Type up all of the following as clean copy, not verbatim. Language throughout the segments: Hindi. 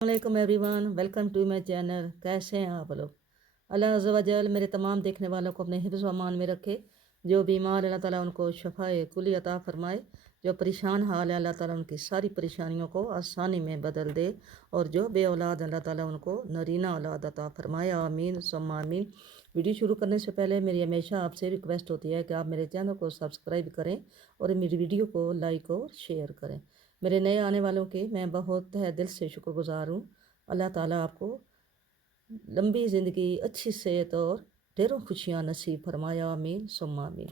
वालेकुम everyone, welcome to my channel. कैसे हैं आप लोग? अल्लाह अज़्ज़ा व जल मेरे तमाम देखने वालों को अपने हिफ्ज़ व अमान में रखे। जो बीमार अल्लाह ताला उनको शफ़ाए कुली अता फ़रमाए। जो परेशान हाल है अल्लाह ताला उनकी सारी परेशानियों को आसानी में बदल दे। और जो बे औलाद अल्लाह ताला उनको नरीना औलाद अता फ़रमाए। आमीन सुम्मा आमीन। वीडियो शुरू करने से पहले मेरी हमेशा आपसे रिक्वेस्ट होती है कि आप मेरे चैनल को सब्सक्राइब करें और मेरी वीडियो को लाइक और शेयर करें। मेरे नए आने वालों के मैं बहुत तहे दिल से शुक्रगुजार हूँ। अल्लाह ताला आपको लंबी ज़िंदगी, अच्छी सेहत और ढेरों खुशियाँ नसीब फरमाया। आमीन सुम्मा आमीन।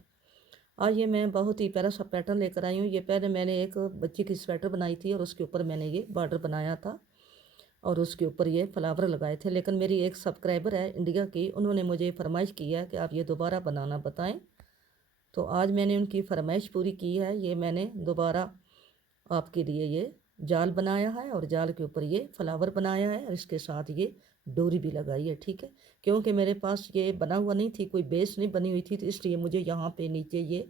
आज ये मैं बहुत ही प्यारा सा पैटर्न लेकर आई हूँ। ये पहले मैंने एक बच्चे की स्वेटर बनाई थी और उसके ऊपर मैंने ये बॉर्डर बनाया था और उसके ऊपर ये फ्लावर लगाए थे। लेकिन मेरी एक सब्सक्राइबर है इंडिया की, उन्होंने मुझे फरमाइश की है कि आप ये दोबारा बनाना बताएं। तो आज मैंने उनकी फरमाइश पूरी की है। ये मैंने दोबारा आपके लिए ये जाल बनाया है और जाल के ऊपर ये फ्लावर बनाया है और इसके साथ ये डोरी भी लगाई है। ठीक है, क्योंकि मेरे पास ये बना हुआ नहीं थी, कोई बेस नहीं बनी हुई थी, तो इसलिए मुझे यहाँ पे नीचे ये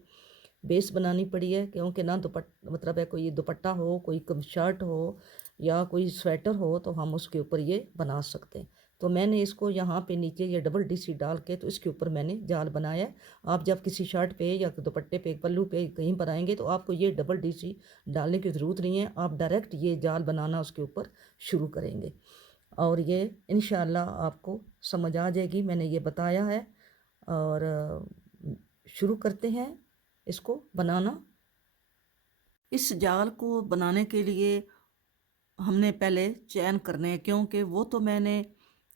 बेस बनानी पड़ी है। क्योंकि ना मतलब है कोई दुपट्टा हो, कोई कम शर्ट हो या कोई स्वेटर हो तो हम उसके ऊपर ये बना सकते हैं। तो मैंने इसको यहाँ पे नीचे ये डबल डीसी डाल के तो इसके ऊपर मैंने जाल बनाया है। आप जब किसी शर्ट पे या दुपट्टे पे, पल्लू पे कहीं बनाएंगे तो आपको ये डबल डीसी डालने की ज़रूरत नहीं है। आप डायरेक्ट ये जाल बनाना उसके ऊपर शुरू करेंगे और ये इंशाल्लाह आपको समझ आ जाएगी। मैंने ये बताया है और शुरू करते हैं इसको बनाना। इस जाल को बनाने के लिए हमने पहले चैन करने हैं, क्योंकि वो तो मैंने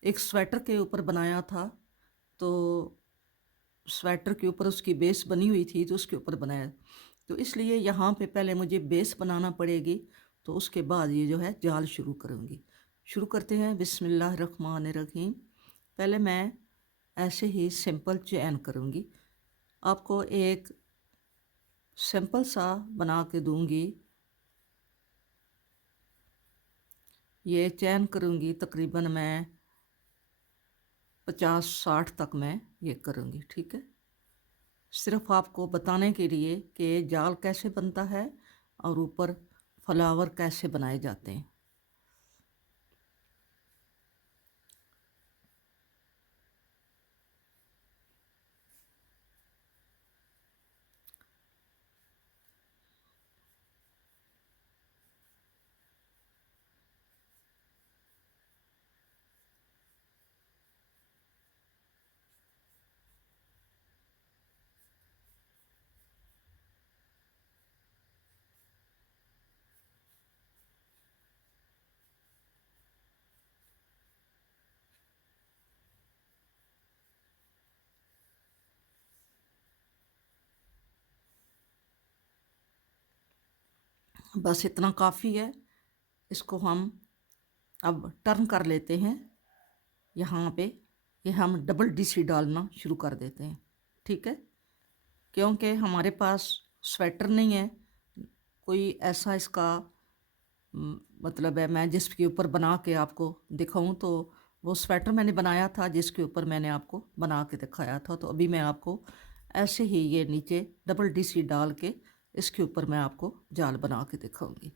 एक स्वेटर के ऊपर बनाया था, तो स्वेटर के ऊपर उसकी बेस बनी हुई थी तो उसके ऊपर बनाया। तो इसलिए यहाँ पे पहले मुझे बेस बनाना पड़ेगी, तो उसके बाद ये जो है जाल शुरू करूँगी। शुरू करते हैं। बिस्मिल्लाह रहमान रहीम। पहले मैं ऐसे ही सिंपल चैन करूँगी। आपको एक सिंपल सा बना के दूँगी। ये चैन करूँगी तकरीबन मैं 50-60 तक मैं ये करूँगी। ठीक है, सिर्फ आपको बताने के लिए कि जाल कैसे बनता है और ऊपर फ्लावर कैसे बनाए जाते हैं। बस इतना काफ़ी है। इसको हम अब टर्न कर लेते हैं। यहाँ पे ये हम डबल डीसी डालना शुरू कर देते हैं। ठीक है, क्योंकि हमारे पास स्वेटर नहीं है कोई ऐसा इसका मतलब है मैं जिसके ऊपर बना के आपको दिखाऊं। तो वो स्वेटर मैंने बनाया था जिसके ऊपर मैंने आपको बना के दिखाया था। तो अभी मैं आपको ऐसे ही ये नीचे डबल डीसी डाल के इसके ऊपर मैं आपको जाल बना के दिखाऊंगी।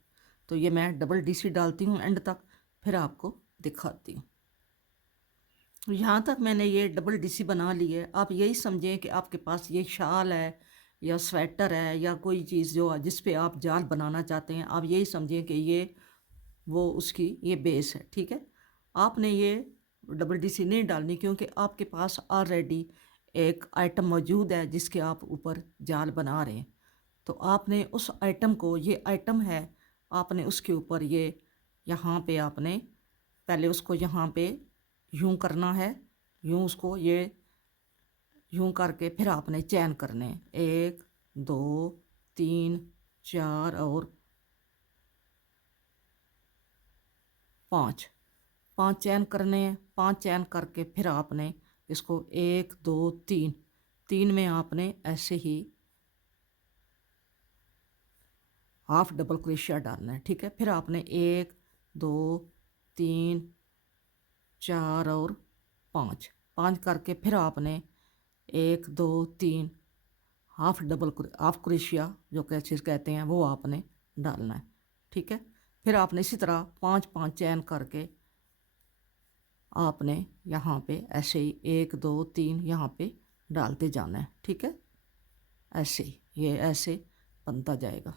तो ये मैं डबल डीसी डालती हूँ एंड तक, फिर आपको दिखाती हूँ। तो यहाँ तक मैंने ये डबल डीसी बना ली है। आप यही समझें कि आपके पास ये शाल है या स्वेटर है या कोई चीज़ जो जिस पे आप जाल बनाना चाहते हैं, आप यही समझें कि ये वो उसकी ये बेस है। ठीक है, आपने ये डबल डीसी नहीं डालनी, क्योंकि आपके पास ऑलरेडी एक आइटम मौजूद है जिसके आप यूपर जाल बना रहे हैं। तो आपने उस आइटम को, ये आइटम है, आपने उसके ऊपर ये यहाँ पे आपने पहले उसको यहाँ पे यूं करना है। यूं उसको ये यूं करके फिर आपने चैन करने हैं। 1 2 3 4 और 5। 5 चैन करने हैं। 5 चैन करके फिर आपने इसको 1 2 3, 3 में आपने ऐसे ही हाफ डबल क्रोशिया डालना है। ठीक है, फिर आपने 1 2 3 4 और 5, 5 करके फिर आपने 1 2 3 हाफ क्रोशिया जो कैसे कहते हैं वो आपने डालना है। ठीक है, फिर आपने इसी तरह 5-5 चैन करके आपने यहाँ पे ऐसे ही 1 2 3 यहाँ पे डालते जाना है। ठीक है, ऐसे ही ये ऐसे बनता जाएगा।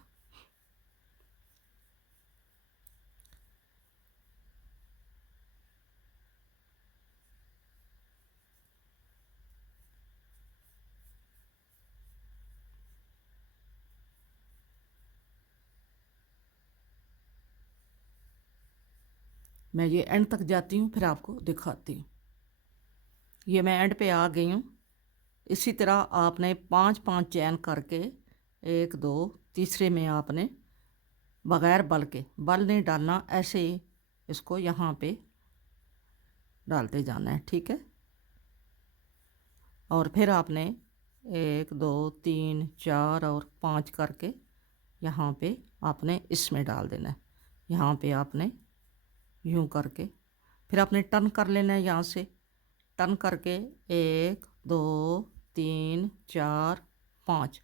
मैं ये एंड तक जाती हूँ, फिर आपको दिखाती हूँ। ये मैं एंड पे आ गई हूँ। इसी तरह आपने 5-5 चैन करके 1 2 तीसरे में आपने बगैर बल के, बल नहीं डालना, ऐसे ही इसको यहाँ पे डालते जाना है। ठीक है, और फिर आपने 1 2 3 4 और 5 करके यहाँ पे आपने इसमें डाल देना है। यहाँ पे आपने यूँ करके फिर आपने टर्न कर लेना है। यहाँ से टर्न करके 1 2 3 4 5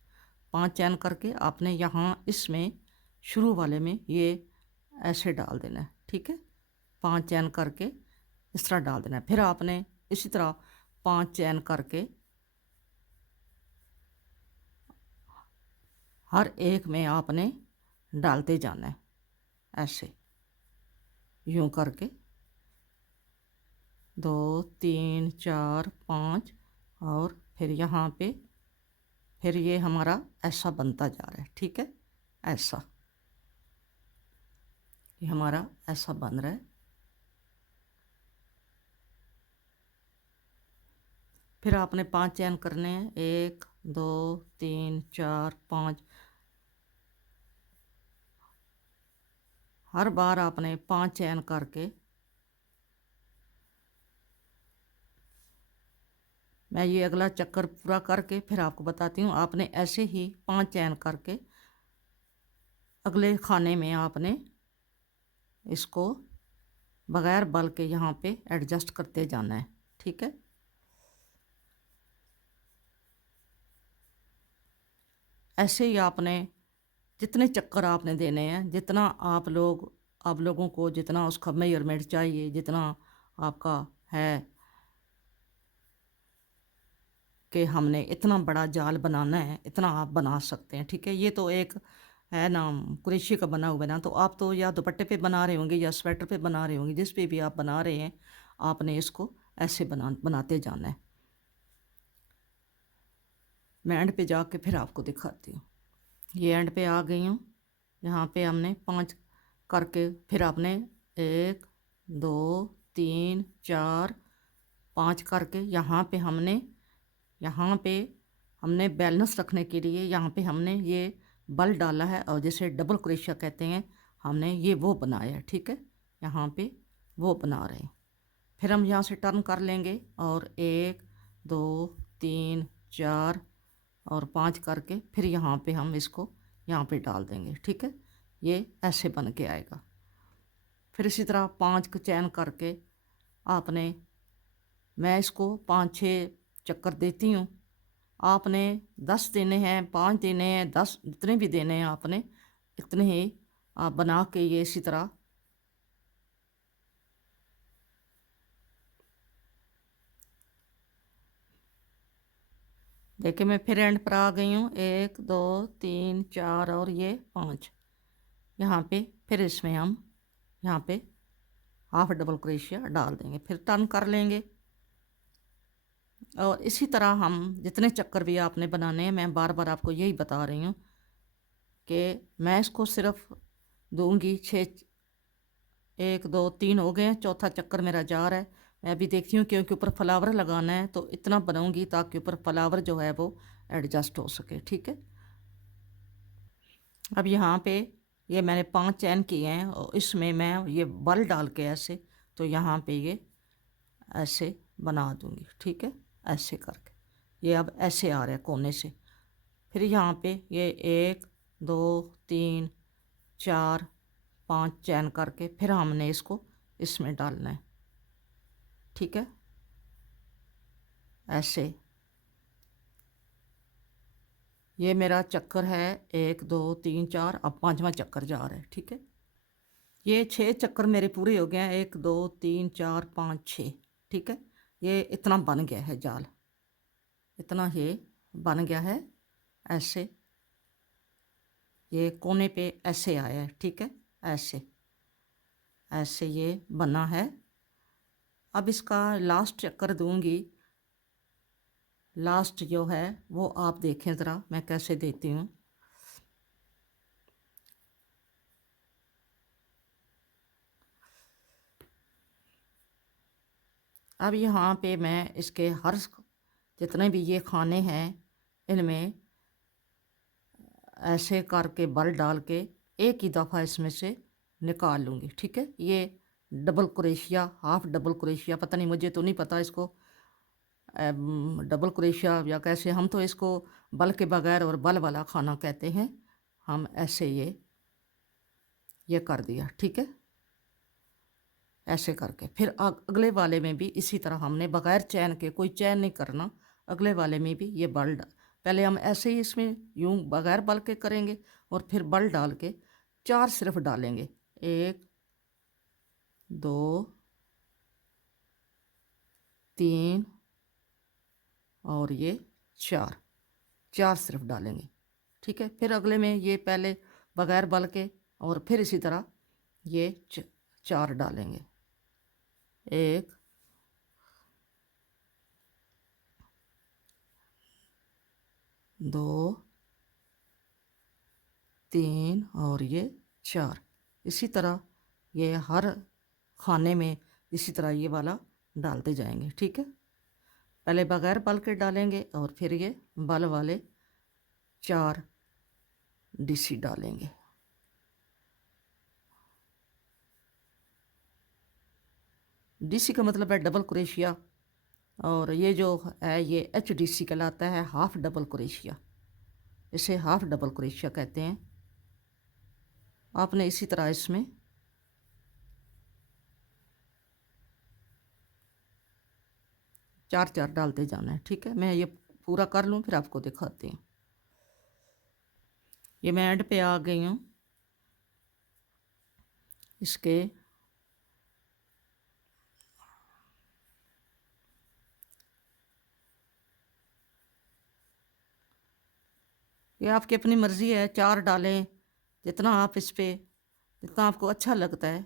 5 चैन करके आपने यहाँ इसमें शुरू वाले में ये ऐसे डाल देना है। ठीक है, 5 चैन करके इस तरह डाल देना है। फिर आपने इसी तरह 5 चैन करके हर एक में आपने डालते जाना है, ऐसे यूँ करके 2 3 4 5 और फिर यहाँ पे फिर ये हमारा ऐसा बनता जा रहा है। ठीक है, ऐसा ये हमारा ऐसा बन रहा है। फिर आपने 5 चैन करने हैं, 1 2 3 4 5। हर बार आपने 5 चैन करके, मैं ये अगला चक्कर पूरा करके फिर आपको बताती हूँ। आपने ऐसे ही 5 चैन करके अगले खाने में आपने इसको बगैर बल के यहाँ पे एडजस्ट करते जाना है। ठीक है, ऐसे ही आपने जितने चक्कर आपने देने हैं, जितना आप लोगों को जितना उसका मेजरमेंट चाहिए, जितना आपका है कि हमने इतना बड़ा जाल बनाना है, इतना आप बना सकते हैं। ठीक है, ये तो एक है ना कुरेशी का बना हुआ है ना, तो आप तो या दुपट्टे पे बना रहे होंगे या स्वेटर पे बना रहे होंगे, जिस पे भी आप बना रहे हैं आपने इसको ऐसे बनाते जाना है। मैं एंड पे जाके फिर आपको दिखाती हूँ। ये एंड पे आ गई हूँ। यहाँ पे हमने 5 करके फिर आपने 1 2 3 4 5 करके यहाँ पे हमने बैलेंस रखने के लिए यहाँ पे हमने ये बल डाला है, और जैसे डबल क्रोशिया कहते हैं, हमने ये वो बनाया है। ठीक है, यहाँ पे वो बना रहे हैं। फिर हम यहाँ से टर्न कर लेंगे और 1 2 3 4 और 5 करके फिर यहाँ पे हम इसको यहाँ पे डाल देंगे। ठीक है, ये ऐसे बन के आएगा। फिर इसी तरह 5 का चैन करके आपने, मैं इसको 5-6 चक्कर देती हूँ, आपने 10 देने हैं, 5 देने हैं, 10 जितने भी देने हैं आपने इतने ही आप बना के ये इसी तरह देखिए। मैं फिर एंड पर आ गई हूँ। 1 2 3 4 और ये 5 यहाँ पे फिर इसमें हम यहाँ पे हाफ डबल क्रोशिया डाल देंगे, फिर टर्न कर लेंगे। और इसी तरह हम जितने चक्कर भी आपने बनाने हैं, मैं बार बार आपको यही बता रही हूँ कि मैं इसको सिर्फ दूंगी 6, 1 2 3 हो गए हैं, चौथा चक्कर मेरा जा रहा है। मैं अभी देखती हूँ क्योंकि ऊपर फ्लावर लगाना है, तो इतना बनाऊंगी ताकि ऊपर फ्लावर जो है वो एडजस्ट हो सके। ठीक है, अब यहाँ पे ये मैंने 5 चैन किए हैं और इसमें मैं ये बल डाल के ऐसे, तो यहाँ पे ये ऐसे बना दूंगी। ठीक है, ऐसे करके ये अब ऐसे आ रहा है कोने से। फिर यहाँ पे ये 1 2 3 4 5 चैन करके फिर हमने इसको इसमें डालना है। ठीक है, ऐसे ये मेरा चक्कर है 1 2 3 4, अब 5वां चक्कर जा रहा है। ठीक है, ये 6 चक्कर मेरे पूरे हो गए हैं, 1 2 3 4 5 6। ठीक है, ये इतना बन गया है जाल, इतना ये बन गया है ऐसे, ये कोने पे ऐसे आया है। ठीक है, ऐसे ऐसे ये बना है। अब इसका लास्ट चक्कर दूंगी, लास्ट जो है वो आप देखें ज़रा मैं कैसे देती हूँ। अब यहाँ पे मैं इसके हर जितने भी ये खाने हैं इनमें ऐसे करके बल डाल के एक ही दफ़ा इसमें से निकाल लूँगी। ठीक है, ये double crochet, half double crochet, पता नहीं, मुझे तो नहीं पता इसको डबल क्रोशिया या कैसे, हम तो इसको बल के बगैर और बल वाला खाना कहते हैं। हम ऐसे ये कर दिया। ठीक है, ऐसे करके फिर अगले वाले में भी इसी तरह हमने बगैर चैन के, कोई चैन नहीं करना, अगले वाले में भी ये बल पहले हम ऐसे ही इसमें यूं बगैर बल के करेंगे और फिर बल डाल के 4 सिर्फ डालेंगे, 1 2 3 और ये 4, 4 सिर्फ डालेंगे। ठीक है, फिर अगले में ये पहले बगैर बल के और फिर इसी तरह ये 4 डालेंगे, 1 2 3 और ये 4। इसी तरह ये हर खाने में इसी तरह ये वाला डालते जाएंगे। ठीक है, पहले बगैर बल के डालेंगे और फिर ये बल वाले 4 डीसी डालेंगे। डीसी का मतलब है डबल क्रोशिया, और ये जो है ये HDC कहलाता है, हाफ डबल क्रोशिया। इसे हाफ डबल क्रोशिया कहते हैं। आपने इसी तरह इसमें 4 4 डालते जाना है। ठीक है, मैं ये पूरा कर लूँ फिर आपको दिखाती हूँ। ये मैं एंड पे आ गई हूँ इसके। ये आपकी अपनी मर्ज़ी है, 4 डालें जितना आप इस पर, जितना आपको अच्छा लगता है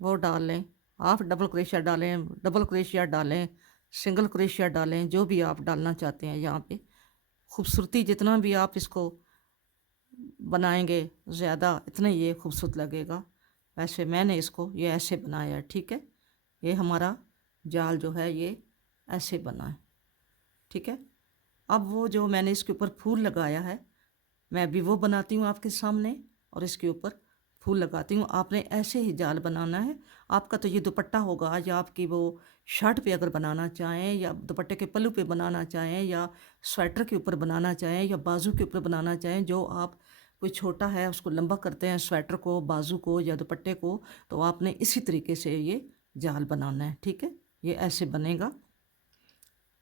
वो डाल लें। हाफ डबल क्रोशिया डालें, डबल क्रोशिया डालें, सिंगल क्रोशिया डालें, जो भी आप डालना चाहते हैं। यहाँ पे खूबसूरती जितना भी आप इसको बनाएंगे ज़्यादा इतना ये खूबसूरत लगेगा। वैसे मैंने इसको ये ऐसे बनाया है। ठीक है, ये हमारा जाल जो है ये ऐसे बना है। ठीक है, अब वो जो मैंने इसके ऊपर फूल लगाया है मैं अभी वो बनाती हूँ आपके सामने, और इसके ऊपर फूल लगाती हूँ। आपने ऐसे ही जाल बनाना है। आपका तो ये दुपट्टा होगा, या आपकी वो शर्ट पे अगर बनाना चाहें, या दुपट्टे के पल्लू पे बनाना चाहें, या स्वेटर के ऊपर बनाना चाहें, या बाजू के ऊपर बनाना चाहें, जो आप, कोई छोटा है उसको लंबा करते हैं स्वेटर को, बाजू को या दुपट्टे को, तो आपने इसी तरीके से ये जाल बनाना है। ठीक है, ये ऐसे बनेगा।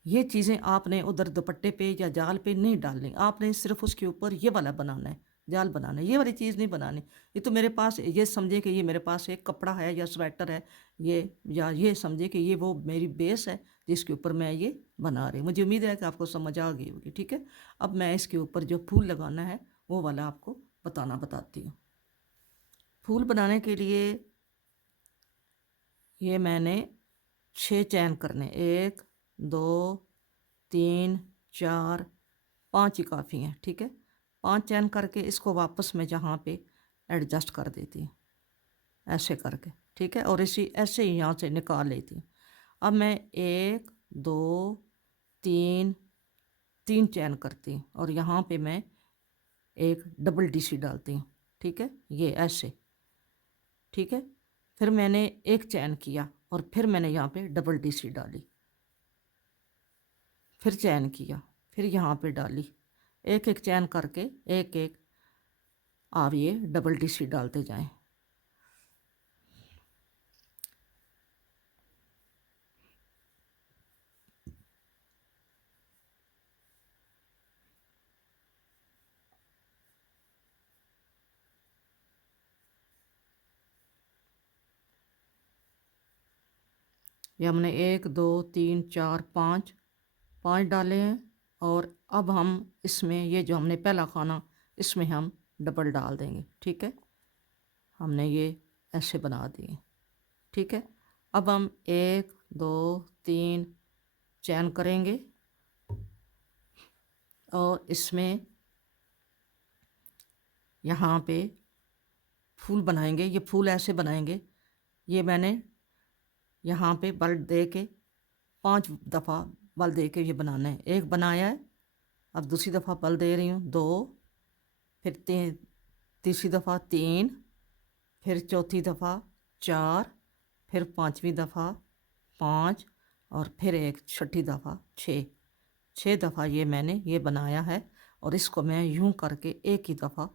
ये चीज़ें आपने उधर दुपट्टे पे या जाल पे नहीं डालनी, आपने सिर्फ उसके ऊपर ये वाला बनाना है, जाल बनाना है। ये वाली चीज़ नहीं बनानी। ये तो मेरे पास, ये समझे कि ये मेरे पास एक कपड़ा है या स्वेटर है ये, या ये समझे कि ये वो मेरी बेस है जिसके ऊपर मैं ये बना रही हूँ। मुझे उम्मीद है कि आपको समझ आ गई होगी। ठीक है, अब मैं इसके ऊपर जो फूल लगाना है वो वाला आपको बताती हूँ। फूल बनाने के लिए ये मैंने 6 चैन करने, 1 2 3 4 5 ही काफ़ी हैं। ठीक है, 5 चैन करके इसको वापस मैं जहाँ पे एडजस्ट कर देती हूँ ऐसे करके। ठीक है, और इसी ऐसे ही यहाँ से निकाल लेती हूँ। अब मैं 1 2 3 3 चैन करती हूँ और यहाँ पे मैं एक डबल डीसी डालती हूँ। ठीक है, ये ऐसे। ठीक है, फिर मैंने एक चैन किया और फिर मैंने यहाँ पे डबल डीसी डाली, फिर चैन किया, फिर यहाँ पे डाली, एक एक चैन करके एक एक आप ये डबल डीसी डालते जाएं। ये हमने 1 2 3 4 5 5 डाले हैं। और अब हम इसमें ये जो हमने पहला खाना इसमें हम डबल डाल देंगे। ठीक है, हमने ये ऐसे बना दिए। ठीक है, अब हम 1 2 3 चैन करेंगे और इसमें यहाँ पे फूल बनाएंगे। ये फूल ऐसे बनाएंगे। ये मैंने यहाँ पे बल दे के 5 दफ़ा बल दे के ये बनाना है। एक बनाया है, अब दूसरी दफ़ा बल दे रही हूँ 2, फिर तीसरी दफ़ा 3, फिर चौथी दफ़ा 4, फिर पांचवी दफ़ा 5 और फिर एक छठी दफ़ा 6। 6 दफ़ा ये मैंने ये बनाया है और इसको मैं यूं करके एक ही दफ़ा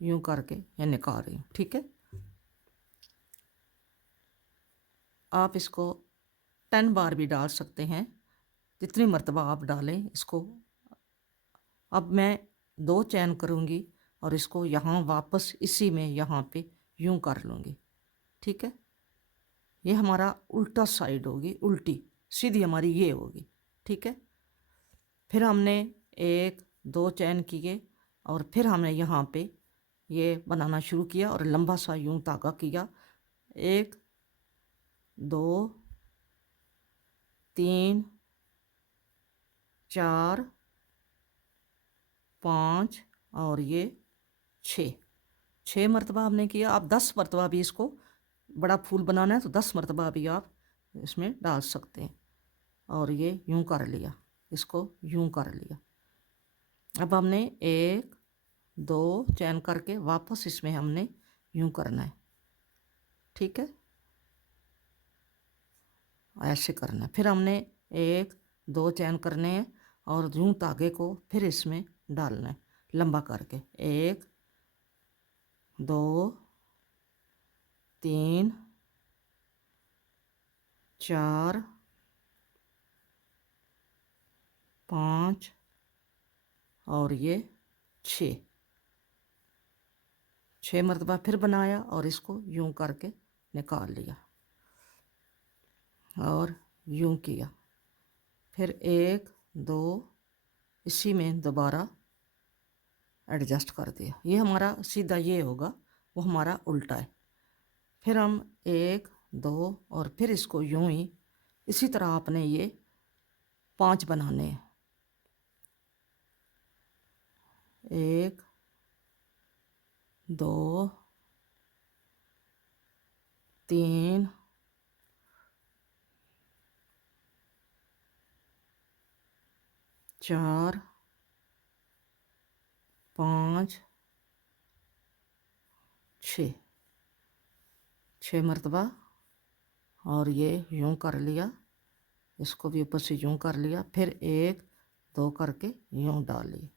यूं करके ये निकाल रही हूँ। ठीक है, आप इसको 10 बार भी डाल सकते हैं, जितनी मर्तबा आप डालें इसको। अब मैं 2 चैन करूँगी और इसको यहाँ वापस इसी में यहाँ पे यूं कर लूँगी। ठीक है, ये हमारा उल्टा साइड होगी, उल्टी सीधी हमारी ये होगी। ठीक है, फिर हमने 1 2 चैन किए और फिर हमने यहाँ पे ये बनाना शुरू किया और लंबा सा यूं धागा किया। 1 2 3 4 5 और ये 6 मरतबा हमने किया। आप 10 मरतबा भी इसको बड़ा फूल बनाना है तो 10 मरतबा भी आप इसमें डाल सकते हैं। और ये यूं कर लिया, इसको यूं कर लिया। अब हमने 1 2 चैन करके वापस इसमें हमने यूं करना है। ठीक है, ऐसे करना है। फिर हमने 1 2 चैन करने हैं और यूं धागे को फिर इसमें डालना है लंबा करके। 1 2 3 4 5 और ये 6 मरतबा फिर बनाया और इसको यूं करके निकाल लिया और यूं किया। फिर 1 2 इसी में दोबारा एडजस्ट कर दिया। ये हमारा सीधा ये होगा, वो हमारा उल्टा है। फिर हम 1 2 और फिर इसको यूं ही इसी तरह आपने ये 5 बनाने हैं। 1 2 3 4 5 6 मरतबा और ये यूं कर लिया, इसको भी ऊपर से यूं कर लिया। फिर 1 2 करके यूं डाल लिए।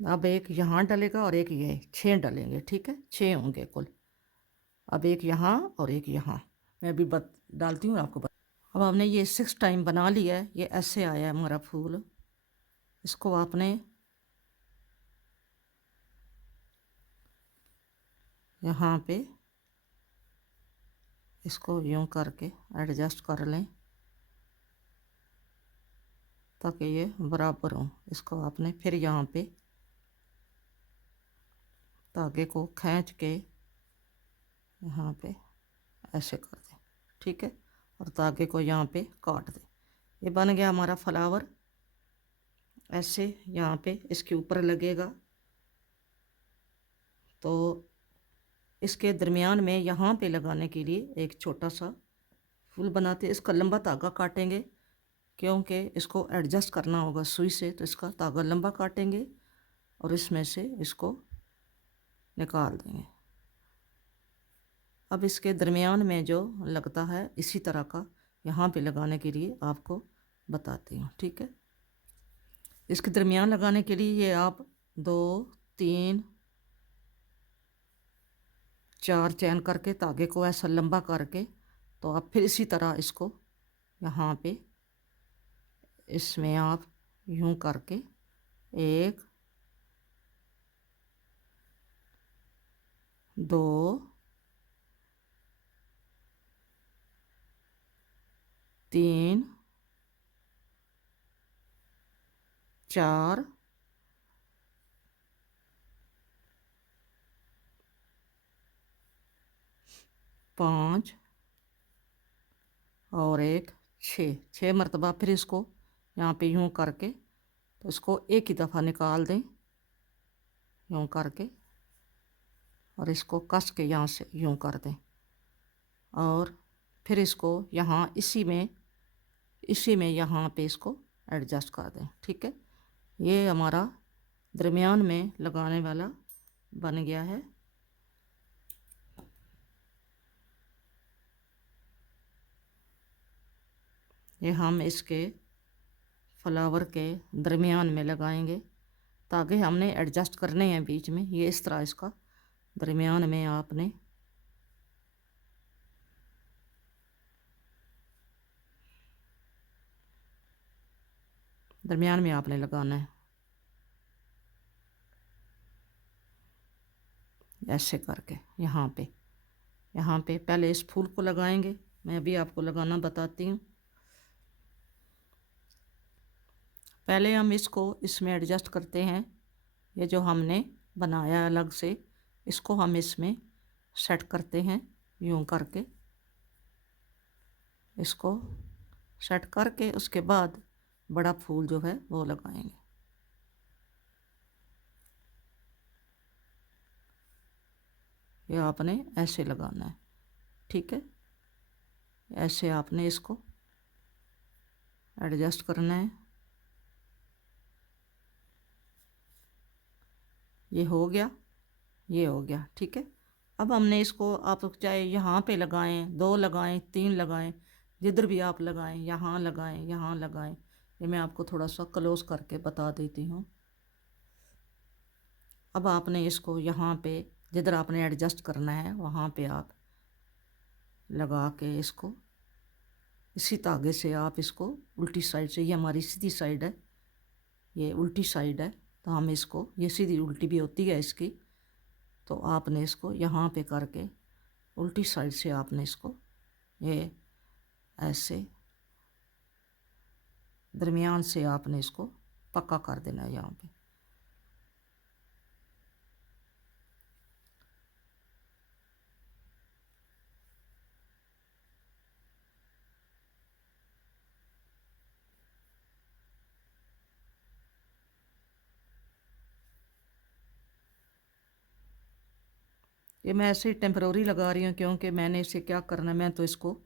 अब एक यहाँ डलेगा और एक ये 6 डलेंगे। ठीक है, 6 होंगे कुल। अब एक यहाँ और एक यहाँ मैं अभी डालती हूँ आपको अब हमने ये 6 टाइम बना लिया है। ये ऐसे आया है हमारा फूल। इसको आपने यहाँ पे इसको यूं करके एडजस्ट कर लें ताकि ये बराबर हो। इसको आपने फिर यहाँ पे धागे को खींच के यहाँ पे ऐसे कर दें। ठीक है, और धागे को यहाँ पे काट दें। ये बन गया हमारा फ्लावर। ऐसे यहाँ पे इसके ऊपर लगेगा तो इसके दरमियान में यहाँ पे लगाने के लिए एक छोटा सा फूल बनाते। इसका लंबा धागा काटेंगे क्योंकि इसको एडजस्ट करना होगा सुई से, तो इसका धागा लंबा काटेंगे और इसमें से इसको निकाल देंगे। अब इसके दरमियान में जो लगता है इसी तरह का यहाँ पे लगाने के लिए आपको बताती हूँ। ठीक है, इसके दरमियान लगाने के लिए ये आप 2 3 4 चैन करके धागे को ऐसा लंबा करके तो आप फिर इसी तरह इसको यहाँ पे इसमें आप यूं करके 1 2 3 4 5 और एक 6 मरतबा। फिर इसको यहाँ पे यूँ करके, तो इसको एक ही दफ़ा निकाल दें यूँ करके, और इसको कस के यहाँ से यूँ कर दें, और फिर इसको यहाँ इसी में यहाँ पे इसको एडजस्ट कर दें। ठीक है, ये हमारा दरमियान में लगाने वाला बन गया है। ये हम इसके फ्लावर के दरमियान में लगाएंगे, ताकि हमने एडजस्ट करने हैं बीच में। ये इस तरह इसका दरमियान में आपने लगाना है, ऐसे करके। यहाँ पे पहले इस फूल को लगाएंगे, मैं अभी आपको लगाना बताती हूँ। पहले हम इसको इसमें एडजस्ट करते हैं। ये जो हमने बनाया अलग से, इसको हम इसमें सेट करते हैं यूँ करके। इसको सेट करके उसके बाद बड़ा फूल जो है वो लगाएंगे। ये आपने ऐसे लगाना है। ठीक है, ऐसे आपने इसको एडजस्ट करना है। ये हो गया, ये हो गया। ठीक है, अब हमने इसको, आप चाहे यहाँ पे लगाएं, 2 लगाएं, 3 लगाएं, जिधर भी आप लगाएं, यहाँ लगाएं, यहाँ लगाएं। ये मैं आपको थोड़ा सा क्लोज करके बता देती हूँ। अब आपने इसको यहाँ पे जिधर आपने एडजस्ट करना है वहाँ पे आप लगा के इसको इसी धागे से आप इसको उल्टी साइड से, ये हमारी सीधी साइड है, ये उल्टी साइड है, तो हम इसको, ये सीधी उल्टी भी होती है इसकी, तो आपने इसको यहाँ पे करके उल्टी साइड से आपने इसको ये ऐसे दरमियान से आपने इसको पक्का कर देना है यहाँ पे। ये मैं ऐसे टेम्परोरी लगा रही हूँ, क्योंकि मैंने इसे क्या करना है, मैं तो इसको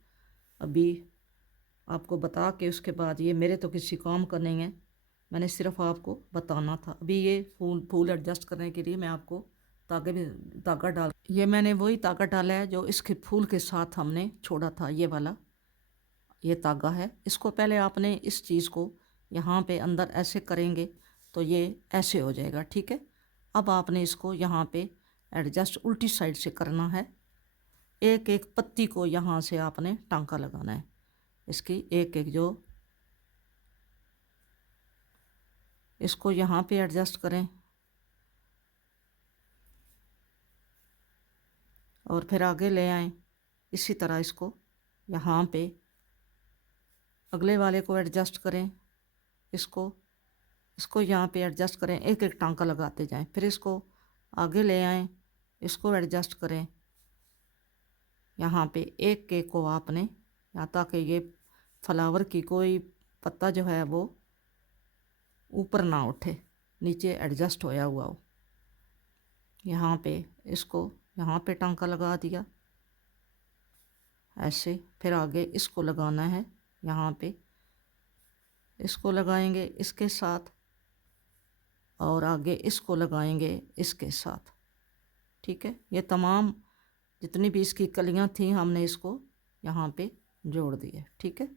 अभी आपको बता के उसके बाद, ये मेरे तो किसी काम का नहीं है, मैंने सिर्फ आपको बताना था। अभी ये फूल एडजस्ट करने के लिए मैं आपको धागा डाल, ये मैंने वही धागा डाला है जो इसके फूल के साथ हमने छोड़ा था, ये वाला ये धागा है। इसको पहले आपने इस चीज़ को यहाँ पे अंदर ऐसे करेंगे तो ये ऐसे हो जाएगा। ठीक है, अब आपने इसको यहाँ पे एडजस्ट उल्टी साइड से करना है। एक एक पत्ती को यहाँ से आपने टांका लगाना है, इसकी एक एक जो, इसको यहाँ पे एडजस्ट करें और फिर आगे ले आएं। इसी तरह इसको यहाँ पे अगले वाले को एडजस्ट करें, इसको यहाँ पे एडजस्ट करें, एक एक टांका लगाते जाएं। फिर इसको आगे ले आएं, इसको एडजस्ट करें यहाँ पे एक एक को आपने, यहाँ ताकि ये फ्लावर की कोई पत्ता जो है वो ऊपर ना उठे, नीचे एडजस्ट होया हुआ हो। यहाँ पे इसको यहाँ पे टांका लगा दिया ऐसे। फिर आगे इसको लगाना है, यहाँ पे इसको लगाएंगे इसके साथ, और आगे इसको लगाएंगे इसके साथ। ठीक है, ये तमाम जितनी भी इसकी कलियां थी हमने इसको यहाँ पे जोड़ दिए। ठीक है,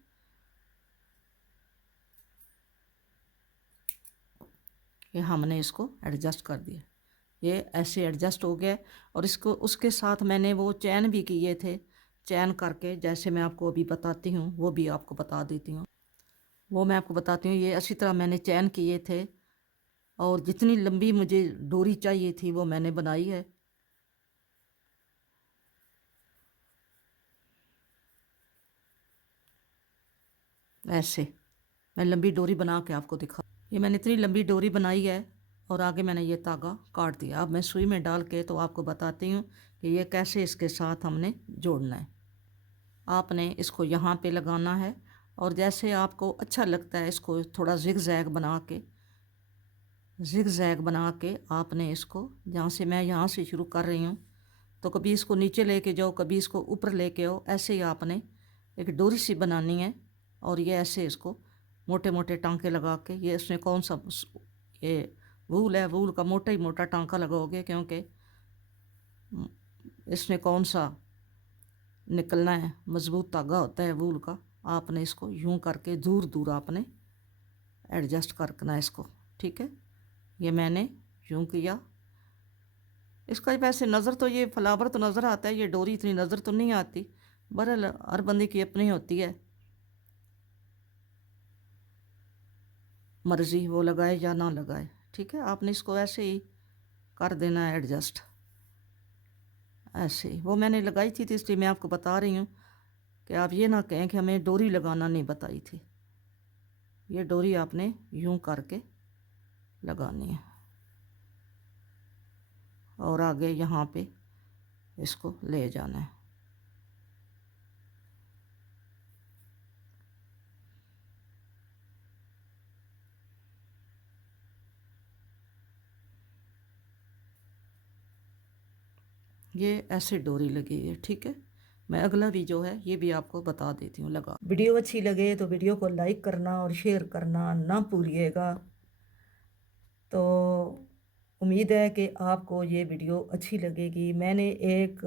ये हमने इसको एडजस्ट कर दिया, ये ऐसे एडजस्ट हो गया। और इसको उसके साथ मैंने वो चैन भी किए थे, चैन करके जैसे मैं आपको अभी बताती हूँ वो भी आपको बता देती हूँ, वो मैं आपको बताती हूँ। ये अच्छी तरह मैंने चैन किए थे, और जितनी लंबी मुझे डोरी चाहिए थी वो मैंने बनाई है। ऐसे मैं लंबी डोरी बना के आपको दिखा। ये मैंने इतनी लंबी डोरी बनाई है और आगे मैंने ये धागा काट दिया। अब मैं सुई में डाल के तो आपको बताती हूँ कि ये कैसे इसके साथ हमने जोड़ना है। आपने इसको यहाँ पे लगाना है और जैसे आपको अच्छा लगता है इसको थोड़ा जिग जैग बना के आपने इसको, जहाँ से मैं यहाँ से शुरू कर रही हूँ, तो कभी इसको नीचे लेके जाओ, कभी इसको ऊपर लेके आओ। ऐसे ही आपने एक डोरी सी बनानी है और ये ऐसे इसको मोटे मोटे टांके लगा के, ये इसमें कौन सा ये वूल है, वूल का मोटा ही मोटा टांका लगाओगे क्योंकि इसमें कौन सा निकलना है, मजबूत धागा होता है वूल का। आपने इसको यूं करके दूर दूर आपने एडजस्ट करना है इसको, ठीक है। ये मैंने यूं किया। इसका वैसे नज़र तो ये फ्लावर तो नज़र आता है, ये डोरी इतनी नज़र तो नहीं आती। बहरहाल हर बंदे की अपनी होती है मर्ज़ी, वो लगाए या ना लगाए, ठीक है। आपने इसको ऐसे ही कर देना है एडजस्ट, ऐसे ही। वो मैंने लगाई थी तो इसलिए मैं आपको बता रही हूँ कि आप ये ना कहें कि हमें डोरी लगाना नहीं बताई थी। ये डोरी आपने यूं करके लगानी है और आगे यहाँ पे इसको ले जाना है। ये ऐसे डोरी लगी है, ठीक है। मैं अगला भी जो है ये भी आपको बता देती हूँ लगा। वीडियो अच्छी लगे तो वीडियो को लाइक करना और शेयर करना ना भूलिएगा। तो उम्मीद है कि आपको ये वीडियो अच्छी लगेगी। मैंने एक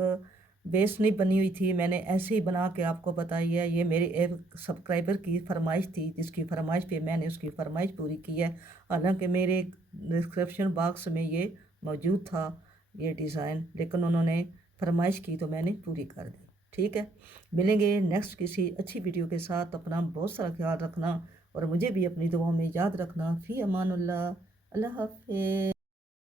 बेस नहीं बनी हुई थी, मैंने ऐसे ही बना के आपको बताई है। ये मेरे एक सब्सक्राइबर की फरमाइश थी, जिसकी फरमाइश पे मैंने उसकी फरमाइश पूरी की है। हालांकि मेरे डिस्क्रिप्शन बॉक्स में ये मौजूद था ये डिज़ाइन, लेकिन उन्होंने फरमाइश की तो मैंने पूरी कर दी, ठीक है। मिलेंगे नेक्स्ट किसी अच्छी वीडियो के साथ। अपना बहुत सारा ख्याल रखना और मुझे भी अपनी दुआओं में याद रखना। फ़ी अमानुल्लाह। अल्लाह हाफ़िज़।